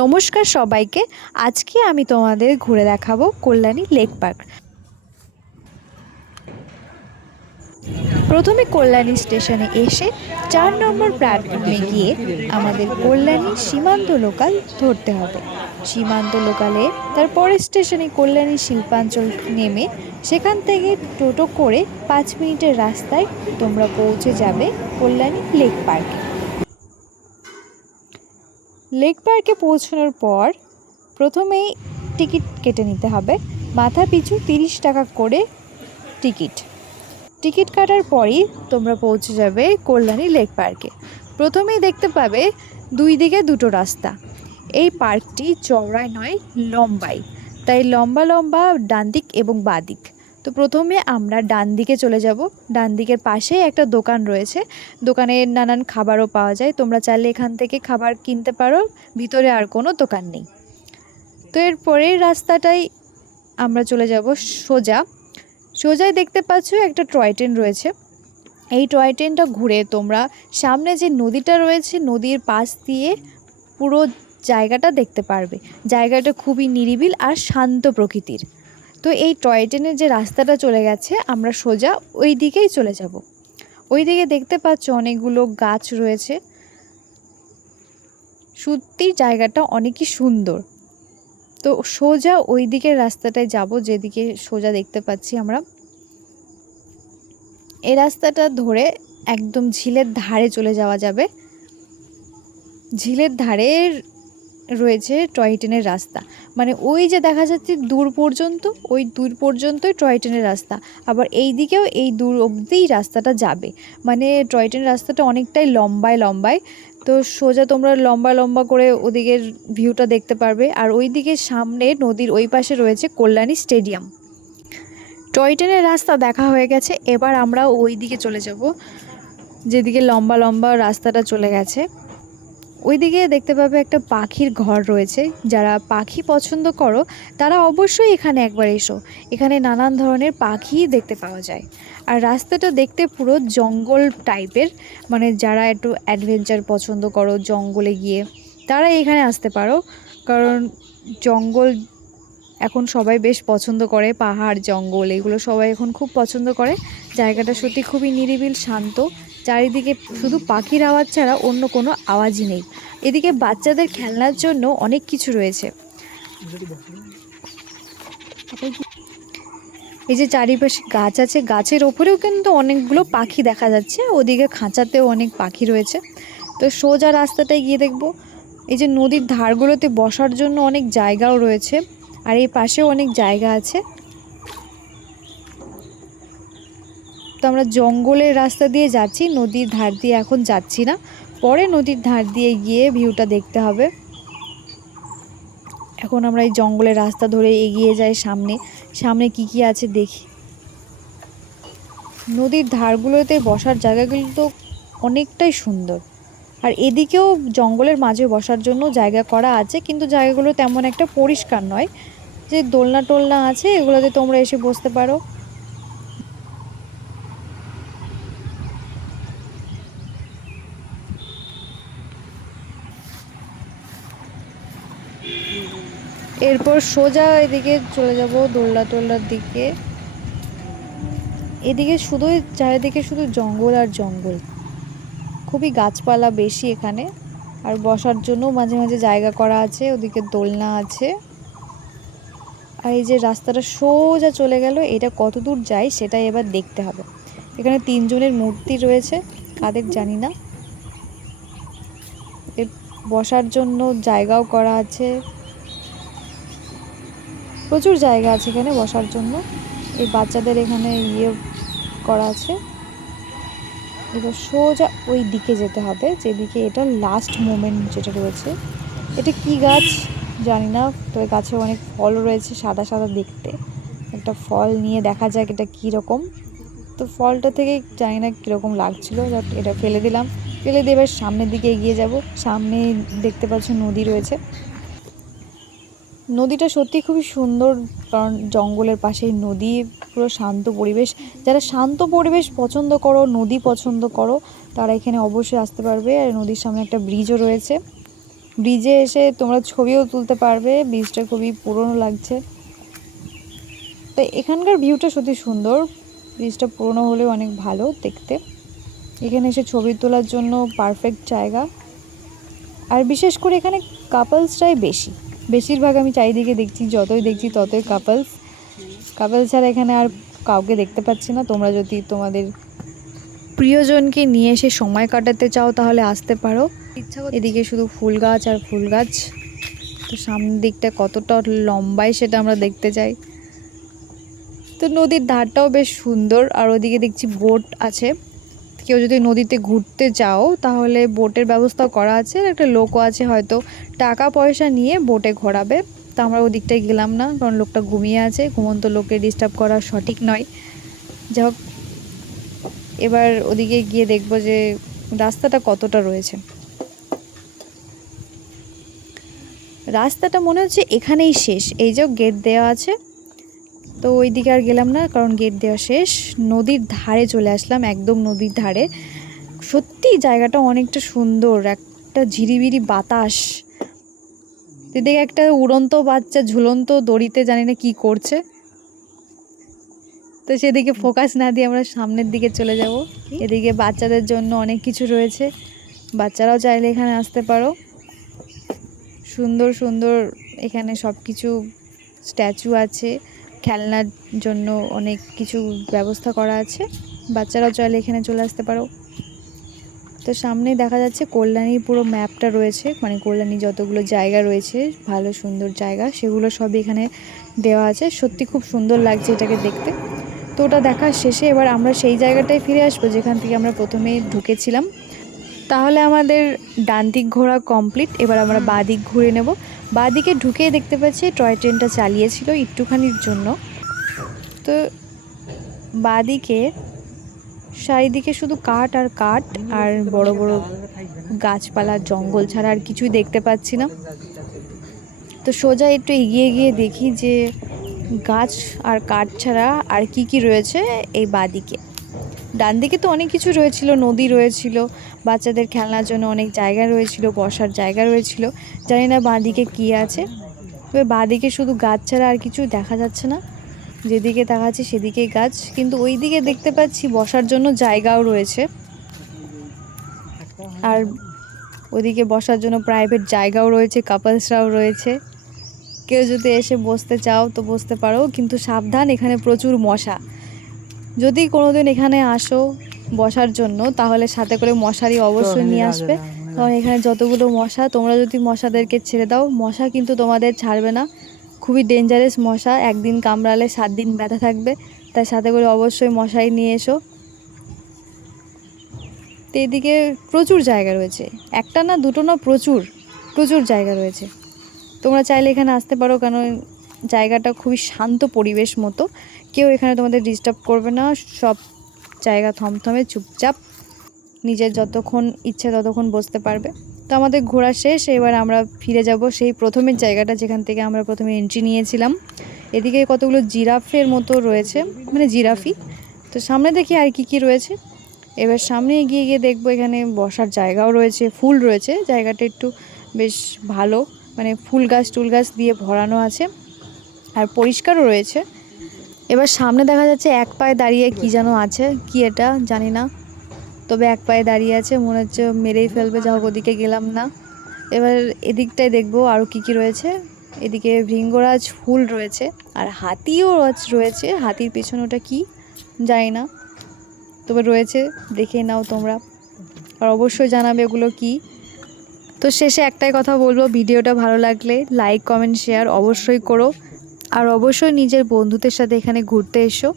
নমস্কার সবাইকে। আজকে আমি তোমাদের ঘুরে দেখাবো কল্যাণী লেক পার্ক। প্রথমে কল্যাণী স্টেশনে এসে 4 নম্বর প্ল্যাটফর্মে গিয়ে আমাদের কল্যাণী সীমান্ত লোকাল ধরতে হবে। সীমান্ত লোকালে তারপরের স্টেশনে কল্যাণী শিল্পাঞ্চল নেমে সেখান থেকে টোটো করে 5 মিনিটের রাস্তায় তোমরা পৌঁছে যাবে কল্যাণী লেক পার্কে। লেক পার্কে পৌঁছানোর পর প্রথমেই টিকিট কেটে নিতে হবে। মাথা পিছু 30 টাকা করে টিকিট কাটার পরই তোমরা পৌঁছে যাবে কল্যাণী লেক পার্কে। প্রথমেই দেখতে পাবে দুই দিকে দুটো রাস্তা। এই পার্কটি চওড়ায় নয়, লম্বাই, তাই লম্বা লম্বা ডান দিক এবং বাঁ দিক। তো প্রথমে আমরা ডান দিকে চলে যাব। ডান দিকের পাশেই একটা দোকান রয়েছে, দোকানে নানান খাবারও পাওয়া যায়, তোমরা চাইলে এখান থেকে খাবার কিনতে পারো, ভিতরে আর কোনো দোকান নেই। তো এর পরের রাস্তাটাই আমরা চলে যাব সোজাই দেখতে পাচ্ছ একটা টয় ট্রেন রয়েছে। এই টয় ট্রেনটা ঘুরে তোমরা সামনে যে নদীটা রয়েছে, নদীর পাশ দিয়ে পুরো জায়গাটা দেখতে পারবে। জায়গাটা খুবই নিরিবিল আর শান্ত প্রকৃতির। তো এই টয় ট্রেনের যে রাস্তাটা চলে গেছে, আমরা সোজা ওই দিকেই চলে যাব। ওই দিকে দেখতে পাচ্ছ অনেকগুলো গাছ রয়েছে। সত্যি জায়গাটা অনেকই সুন্দর। তো সোজা ওই দিকের রাস্তাটায় যাব, যেদিকে সোজা দেখতে পাচ্ছি আমরা। এই রাস্তাটা ধরে একদম ঝিলের ধারে চলে যাওয়া যাবে। ঝিলের ধারে রয়েছে টয় ট্রেনের রাস্তা, মানে ওই যে দেখা যাচ্ছে দূর পর্যন্ত, ওই দূর পর্যন্তই টয় ট্রেনের রাস্তা। আবার এই দিকেও এই দূর অবধিই রাস্তাটা যাবে, মানে টয় ট্রেনের রাস্তাটা অনেকটাই লম্বায়। তো সোজা তোমরা লম্বা করে ওদিকের ভিউটা দেখতে পারবে। আর ওই দিকে সামনে নদীর ওই পাশে রয়েছে কল্যাণী স্টেডিয়াম। টয় ট্রেনের রাস্তা দেখা হয়ে গেছে, এবার আমরা ওই দিকে চলে যাব যেদিকে লম্বা রাস্তাটা চলে গেছে। ওই দিকে দেখতে পাবে একটা পাখির ঘর রয়েছে। যারা পাখি পছন্দ করো তারা অবশ্যই এখানে একবার এসো। এখানে নানান ধরনের পাখি দেখতে পাওয়া যায়। আর রাস্তাটা দেখতে পুরো জঙ্গল টাইপের, মানে যারা একটু অ্যাডভেঞ্চার পছন্দ করো জঙ্গলে গিয়ে, তারা এখানে আসতে পারো। কারণ জঙ্গল এখন সবাই বেশ পছন্দ করে, পাহাড় জঙ্গল এগুলো সবাই এখন খুব পছন্দ করে। জায়গাটা সত্যি খুবই নিরিবিল, শান্ত। চারিদিকে শুধু পাখির আওয়াজ ছাড়া অন্য কোনো আওয়াজই নেই। এদিকে বাচ্চাদের খেলনার জন্য অনেক কিছু রয়েছে। এই যে চারিপাশে গাছ আছে, গাছের ওপরেও কিন্তু অনেকগুলো পাখি দেখা যাচ্ছে। ওদিকে খাঁচাতেও অনেক পাখি রয়েছে। তো সোজা রাস্তাটায় গিয়ে দেখবো এই যে নদীর ধারগুলোতে বসার জন্য অনেক জায়গাও রয়েছে, আর এই পাশেও অনেক জায়গা আছে। তো আমরা জঙ্গলের রাস্তা দিয়ে যাচ্ছি, নদীর ধার দিয়ে এখন যাচ্ছি না। পরে নদীর ধার দিয়ে গিয়ে ভিউটা দেখতে হবে। এখন আমরা এই জঙ্গলের রাস্তা ধরে এগিয়ে যাই সামনে কি আছে দেখি। নদীর ধারগুলোতে বসার জায়গাগুলো তো অনেকটাই সুন্দর। আর এদিকেও জঙ্গলের মাঝে বসার জন্য জায়গা করা আছে, কিন্তু জায়গাগুলো তেমন একটা পরিষ্কার নয়। যে দোলনা টোলনা আছে, এগুলোতে তোমরা এসে বসতে পারো। এরপর সোজা এদিকে চলে যাব দোলনা টোলনার দিকে। এদিকে চারিদিকে শুধু জঙ্গল আর জঙ্গল, খুবই গাছপালা বেশি এখানে। আর বসার জন্য মাঝে মাঝে জায়গা করা আছে, ওদিকে দোলনা আছে। আর এই যে রাস্তাটা সোজা চলে গেল, এটা কত দূর যায় সেটাই এবার দেখতে হবে। এখানে 3 জনের মূর্তি রয়েছে, কাদের জানি না। বসার জন্য জায়গাও করা আছে, প্রচুর জায়গা আছে এখানে বসার জন্য। এই বাচ্চাদের এখানে করা আছে। এবার সোজা ওই দিকে যেতে হবে, যেদিকে এটা লাস্ট মোমেন্ট যেটা রয়েছে। এটা কি গাছ জানি না, তবে গাছে অনেক ফল রয়েছে, সাদা সাদা দেখতে। একটা ফল নিয়ে দেখা যাক এটা কীরকম। তো ফলটা থেকে জানি না কীরকম লাগছিলো, এটা ফেলে দিয়ে এবার সামনের দিকে এগিয়ে যাব। সামনে দেখতে পাচ্ছ নদী রয়েছে। নদীটা সত্যি খুবই সুন্দর, কারণ জঙ্গলের পাশেই নদী, পুরো শান্ত পরিবেশ। যারা শান্ত পরিবেশ পছন্দ করো, নদী পছন্দ করো, তারা এখানে অবশ্যই আসতে পারবে। আর নদীর সামনে একটা ব্রিজও রয়েছে। ব্রিজে এসে তোমরা ছবিও তুলতে পারবে। ব্রিজটা খুবই পুরনো লাগছে। তো এখানকার ভিউটা সত্যি সুন্দর। ব্রিজটা পুরনো হলেও অনেক ভালো দেখতে। এখানে এসে ছবি তোলার জন্য পারফেক্ট জায়গা। আর বিশেষ করে এখানে কাপলসটাই বেশিরভাগ আমি চারিদিকে দেখছি, যতই দেখছি ততই কাপলস ছাড়া এখানে আর কাউকে দেখতে পাচ্ছি না। তোমরা যদি তোমাদের প্রিয়জনকে নিয়ে এসে সময় কাটাতে চাও তাহলে আসতে পারো। এদিকে শুধু ফুল গাছ আর ফুল গাছ। তো সামনের দিকটা কতটা লম্বায় সেটা আমরা দেখতে চাই। তো নদীর ধারটাও বেশ সুন্দর। আর ওদিকে দেখছি বোট আছে। কেউ যদি নদীতে ঘুরতে যাও তাহলে বোটের ব্যবস্থাও করা আছে। একটা লোকও আছে, হয়তো টাকা পয়সা নিয়ে বোটে ঘোরাবে। তো আমরা ওদিকটায় গেলাম না, কারণ লোকটা ঘুমিয়ে আছে। ঘুমন্ত লোককে ডিস্টার্ব করা সঠিক নয়। যাই হোক, এবার ওদিকে গিয়ে দেখব যে রাস্তাটা কতটা রয়েছে। রাস্তাটা মনে হচ্ছে এখানেই শেষ। এই যে গেট দেওয়া আছে, তো ওই দিকে আর গেলাম না, কারণ গেট দেওয়া শেষ। নদীর ধারে চলে আসলাম, একদম নদীর ধারে। সত্যি জায়গাটা অনেকটা সুন্দর। একটা ঝিরিবিরি বাতাস। এদিকে একটা উড়ন্ত বাচ্চা ঝুলন্ত দড়িতে জানি না কি করছে। তো সেদিকে ফোকাস না দিয়ে আমরা সামনের দিকে চলে যাব। এদিকে বাচ্চাদের জন্য অনেক কিছু রয়েছে, বাচ্চারাও চাইলে এখানে আসতে পারো। সুন্দর সুন্দর এখানে সব কিছু স্ট্যাচু আছে, খেলনার জন্য অনেক কিছু ব্যবস্থা করা আছে। বাচ্চারাও চাইলে এখানে চলে আসতে পারো। তো সামনে দেখা যাচ্ছে কল্যাণীর পুরো ম্যাপটা রয়েছে, মানে কল্যাণী যতগুলো জায়গা রয়েছে ভালো সুন্দর জায়গা, সেগুলো সবই এখানে দেওয়া আছে। সত্যি খুব সুন্দর লাগছে এটাকে দেখতে। তো ওটা দেখা শেষে এবার আমরা সেই জায়গাটায় ফিরে আসবো যেখান থেকে আমরা প্রথমে ঢুকেছিলাম। তাহলে আমাদের ডান দিক ঘোরা কমপ্লিট। এবার আমরা বাঁ দিক ঘুরে নেব। বাঁ দিকে ঢুকেই দেখতে পাচ্ছি টয় ট্রেনটা চালিয়েছিল একটুখানির জন্য। তো বাঁ দিকে চারিদিকে শুধু কাঠ আর কাঠ আর বড় বড় গাছপালা, জঙ্গল ছাড়া আর কিছুই দেখতে পাচ্ছি না। তো সোজা একটু এগিয়ে গিয়ে দেখি যে গাছ আর কাঠ ছাড়া আর কি কি রয়েছে এই বাঁদিকে। ডান দিকে তো অনেক কিছু রয়েছিল, নদী রয়েছিল, বাচ্চাদের খেলনার জন্য অনেক জায়গা রয়েছিল, বসার জায়গা রয়েছিল। জানি না বাঁদিকে কী আছে। তবে বাঁদিকে শুধু গাছ ছাড়া আর কিছু দেখা যাচ্ছে না। যেদিকে তাকাচ্ছি সেদিকেই গাছ, কিন্তু ওই দিকে দেখতে পাচ্ছি বসার জন্য জায়গাও রয়েছে। আর ওদিকে বসার জন্য প্রাইভেট জায়গাও রয়েছে, কাপলসরাও রয়েছে। কেউ যদি এসে বসতে চাও তো বসতে পারো, কিন্তু সাবধান, এখানে প্রচুর মশা। যদি কোনোদিন এখানে আসো বসার জন্য তাহলে সাথে করে মশারি অবশ্যই নিয়ে আসবে, কারণ এখানে যতগুলো মশা, তোমরা যদি মশাদেরকে ছেড়ে দাও মশা কিন্তু তোমাদের ছাড়বে না। খুবই ডেঞ্জারাস মশা, একদিন কামড়ালে 7 দিন ব্যথা থাকবে। তাই সাথে করে অবশ্যই মশারি নিয়ে এসো। তো এদিকে প্রচুর জায়গা রয়েছে, একটা না দুটো না, প্রচুর প্রচুর জায়গা রয়েছে। তোমরা চাইলে এখানে আসতে পারো, কারণ জায়গাটা খুবই শান্ত পরিবেশ মতো। কেউ এখানে তোমাদের ডিস্টার্ব করবে না। সব জায়গা থমথমে চুপচাপ, নিজের যতক্ষণ ইচ্ছে ততক্ষণ বসতে পারবে। তো আমাদের ঘোরা শেষ। এবার আমরা ফিরে যাব সেই প্রথমের জায়গাটা যেখান থেকে আমরা প্রথমে এন্ট্রি নিয়েছিলাম। এদিকে কতগুলো জিরাফের মতো রয়েছে, মানে জিরাফি। তো সামনে দেখি আর কি কি রয়েছে। এবার সামনে এগিয়ে গিয়ে দেখবো এখানে বসার জায়গাও রয়েছে, ফুল রয়েছে। জায়গাটা একটু বেশ ভালো, মানে ফুল গাছ টুল গাছ দিয়ে ভরানো আছে আর পরিষ্কারও রয়েছে। এবার সামনে দেখা যাচ্ছে এক পায়ে দাঁড়িয়ে কি যেন আছে, কি এটা জানি না, তবে এক পায়ে দাঁড়িয়ে আছে, মনে হচ্ছে মেরেই ফেলবে। যা হোক, ওদিকে গেলাম না। এবার এদিকটায় দেখবো আরও কি কি রয়েছে। এদিকে ভৃঙ্গরাজ ফুল রয়েছে আর হাতিও রয়েছে। হাতির পেছনে ওটা কি জানি না, তবে রয়েছে, দেখে নাও তোমরা আর অবশ্যই জানাবে এগুলো কি। তো শেষে একটাই কথা বলবো, ভিডিওটা ভালো লাগলে লাইক কমেন্ট শেয়ার অবশ্যই করো। আর অবশ্যই নিজের বন্ধুদের সাথে এখানে ঘুরতে এসো।